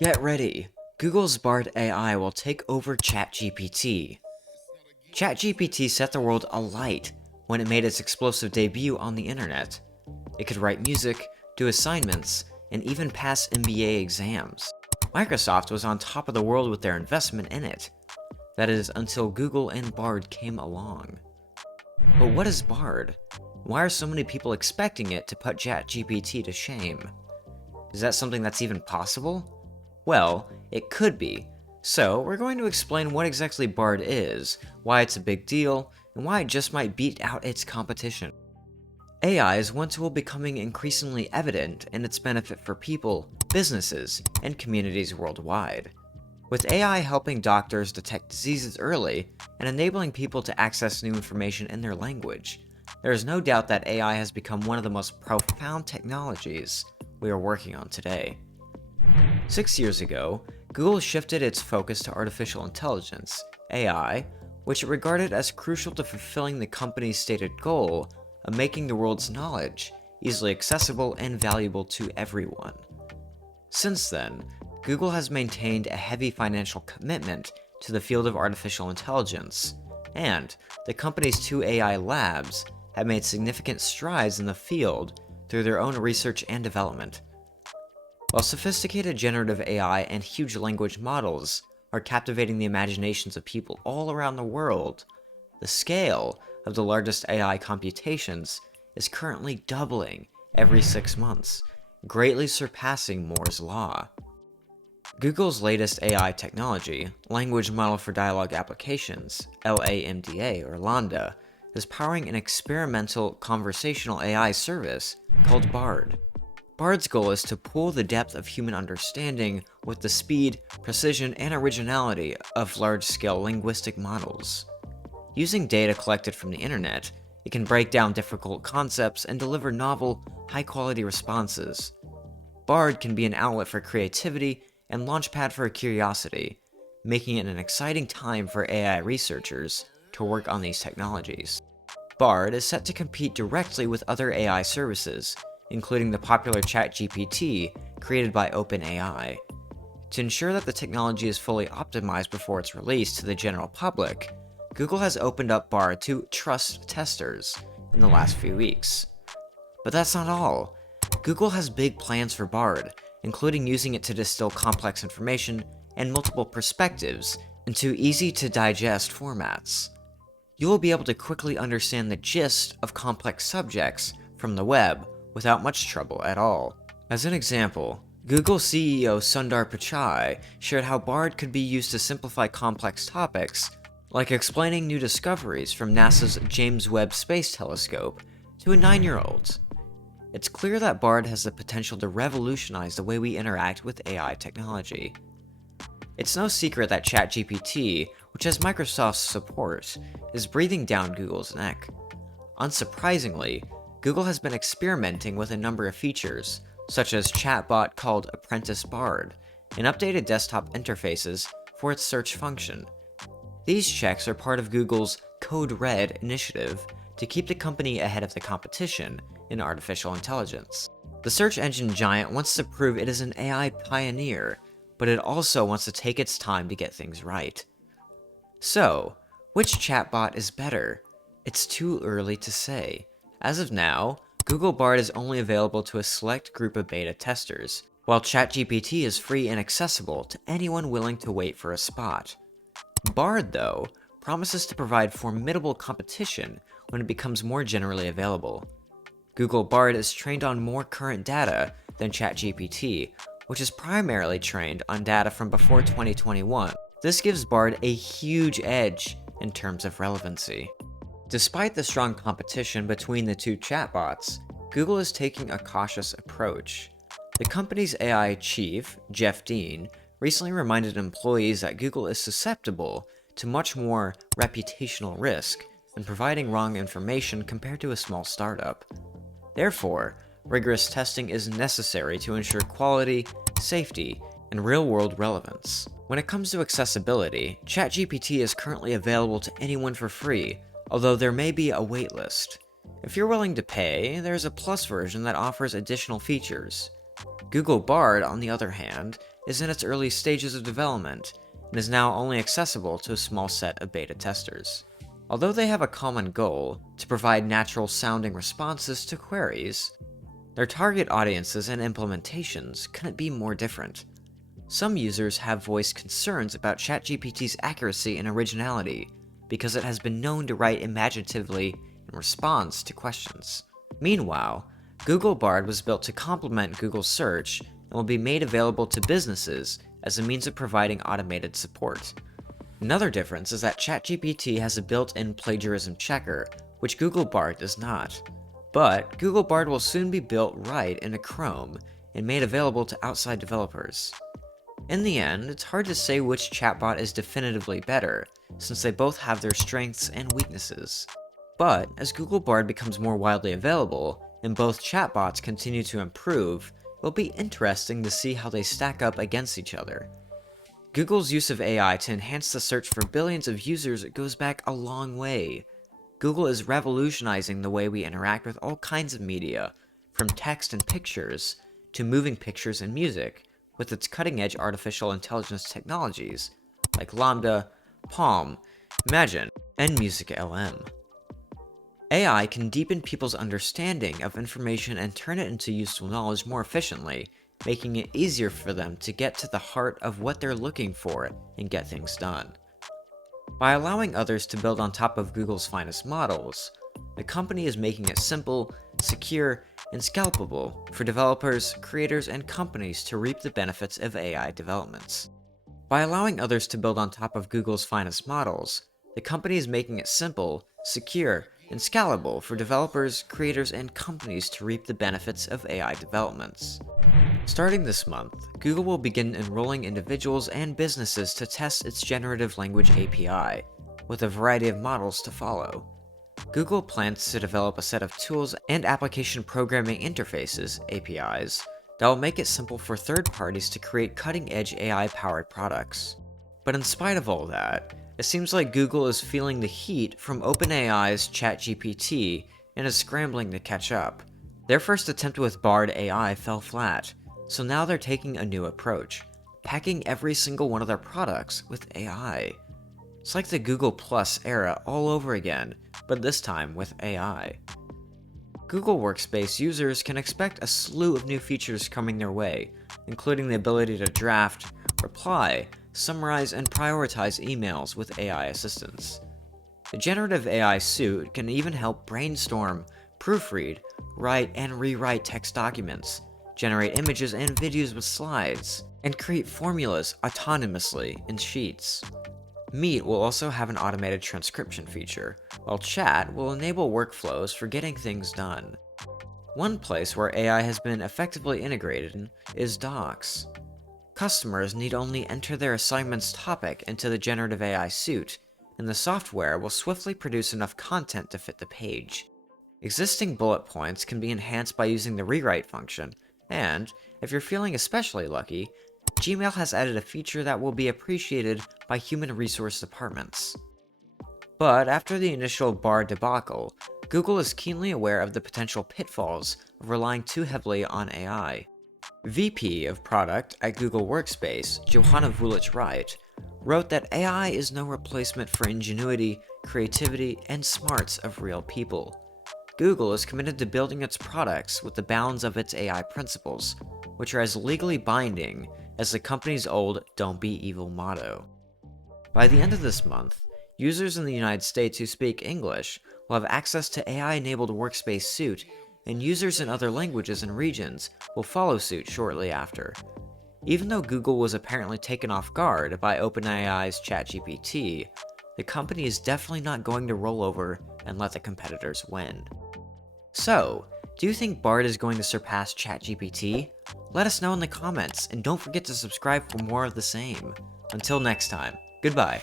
Get ready! Google's Bard AI will take over ChatGPT. ChatGPT set the world alight when it made its explosive debut on the internet. It could write music, do assignments, and even pass MBA exams. Microsoft was on top of the world with their investment in it. That is, until Google and Bard came along. But what is Bard? Why are so many people expecting it to put ChatGPT to shame? Is that something that's even possible? Well, it could be. So, we're going to explain what exactly Bard is, why it's a big deal, and why it just might beat out its competition. AI is one tool becoming increasingly evident in its benefit for people, businesses, and communities worldwide. With AI helping doctors detect diseases early and enabling people to access new information in their language, there is no doubt that AI has become one of the most profound technologies we are working on today. 6 years ago, Google shifted its focus to artificial intelligence, AI, which it regarded as crucial to fulfilling the company's stated goal of making the world's knowledge easily accessible and valuable to everyone. Since then, Google has maintained a heavy financial commitment to the field of artificial intelligence, and the company's 2 AI labs have made significant strides in the field through their own research and development. While sophisticated generative AI and huge language models are captivating the imaginations of people all around the world, the scale of the largest AI computations is currently doubling every 6 months, greatly surpassing Moore's Law. Google's latest AI technology, Language Model for Dialogue Applications, LAMDA or LaMDA, is powering an experimental conversational AI service called Bard. Bard's goal is to pool the depth of human understanding with the speed, precision, and originality of large-scale linguistic models. Using data collected from the internet, it can break down difficult concepts and deliver novel, high-quality responses. Bard can be an outlet for creativity and launchpad for curiosity, making it an exciting time for AI researchers to work on these technologies. Bard is set to compete directly with other AI services, including the popular ChatGPT created by OpenAI. To ensure that the technology is fully optimized before it's released to the general public, Google has opened up Bard to trust testers in the last few weeks. But that's not all. Google has big plans for Bard, including using it to distill complex information and multiple perspectives into easy-to-digest formats. You will be able to quickly understand the gist of complex subjects from the web without much trouble at all. As an example, Google CEO Sundar Pichai shared how Bard could be used to simplify complex topics, like explaining new discoveries from NASA's James Webb Space Telescope to a 9-year-old. It's clear that Bard has the potential to revolutionize the way we interact with AI technology. It's no secret that ChatGPT, which has Microsoft's support, is breathing down Google's neck. Unsurprisingly, Google has been experimenting with a number of features, such as chatbot called Apprentice Bard, and updated desktop interfaces for its search function. These checks are part of Google's Code Red initiative to keep the company ahead of the competition in artificial intelligence. The search engine giant wants to prove it is an AI pioneer, but it also wants to take its time to get things right. So, which chatbot is better? It's too early to say. As of now, Google Bard is only available to a select group of beta testers, while ChatGPT is free and accessible to anyone willing to wait for a spot. Bard, though, promises to provide formidable competition when it becomes more generally available. Google Bard is trained on more current data than ChatGPT, which is primarily trained on data from before 2021. This gives Bard a huge edge in terms of relevancy. Despite the strong competition between the 2 chatbots, Google is taking a cautious approach. The company's AI chief, Jeff Dean, recently reminded employees that Google is susceptible to much more reputational risk when providing wrong information compared to a small startup. Therefore, rigorous testing is necessary to ensure quality, safety, and real-world relevance. When it comes to accessibility, ChatGPT is currently available to anyone for free, although there may be a waitlist. If you're willing to pay, there's a Plus version that offers additional features. Google Bard, on the other hand, is in its early stages of development and is now only accessible to a small set of beta testers. Although they have a common goal to provide natural-sounding responses to queries, their target audiences and implementations couldn't be more different. Some users have voiced concerns about ChatGPT's accuracy and originality because it has been known to write imaginatively in response to questions. Meanwhile, Google Bard was built to complement Google Search and will be made available to businesses as a means of providing automated support. Another difference is that ChatGPT has a built-in plagiarism checker, which Google Bard does not. But Google Bard will soon be built right into Chrome and made available to outside developers. In the end, it's hard to say which chatbot is definitively better, since they both have their strengths and weaknesses. But as Google Bard becomes more widely available, and both chatbots continue to improve, it'll be interesting to see how they stack up against each other. Google's use of AI to enhance the search for billions of users goes back a long way. Google is revolutionizing the way we interact with all kinds of media, from text and pictures to moving pictures and music, with its cutting-edge artificial intelligence technologies like Lambda, Palm, Imagine, and Music LM. AI can deepen people's understanding of information and turn it into useful knowledge more efficiently, making it easier for them to get to the heart of what they're looking for and get things done. By allowing others to build on top of Google's finest models, the company is making it simple, secure, and scalable for developers, creators, and companies to reap the benefits of AI developments. By allowing others to build on top of Google's finest models, the company is making it simple, secure, and scalable for developers, creators, and companies to reap the benefits of AI developments. Starting this month, Google will begin enrolling individuals and businesses to test its generative language API, with a variety of models to follow. Google plans to develop a set of tools and application programming interfaces, APIs, that will make it simple for third parties to create cutting-edge AI-powered products. But in spite of all that, it seems like Google is feeling the heat from OpenAI's ChatGPT and is scrambling to catch up. Their first attempt with Bard AI fell flat, so now they're taking a new approach, packing every single one of their products with AI. It's like the Google Plus era all over again, but this time with AI. Google Workspace users can expect a slew of new features coming their way, including the ability to draft, reply, summarize, and prioritize emails with AI assistants. The generative AI suite can even help brainstorm, proofread, write and rewrite text documents, generate images and videos with slides, and create formulas autonomously in Sheets. Meet will also have an automated transcription feature, while Chat will enable workflows for getting things done. One place where AI has been effectively integrated is Docs. Customers need only enter their assignment's topic into the generative AI suite, and the software will swiftly produce enough content to fit the page. Existing bullet points can be enhanced by using the rewrite function, and, if you're feeling especially lucky, Gmail has added a feature that will be appreciated by human resource departments. But after the initial Bard debacle, Google is keenly aware of the potential pitfalls of relying too heavily on AI. VP of Product at Google Workspace, Johanna Vulich-Wright, wrote that AI is no replacement for ingenuity, creativity, and smarts of real people. Google is committed to building its products with the bounds of its AI principles, which are as legally binding as the company's old "Don't Be Evil" motto. By the end of this month, users in the United States who speak English will have access to AI-enabled Workspace Suite, and users in other languages and regions will follow suit shortly after. Even though Google was apparently taken off guard by OpenAI's ChatGPT, the company is definitely not going to roll over and let the competitors win. So, do you think Bard is going to surpass ChatGPT? Let us know in the comments, and don't forget to subscribe for more of the same. Until next time, goodbye.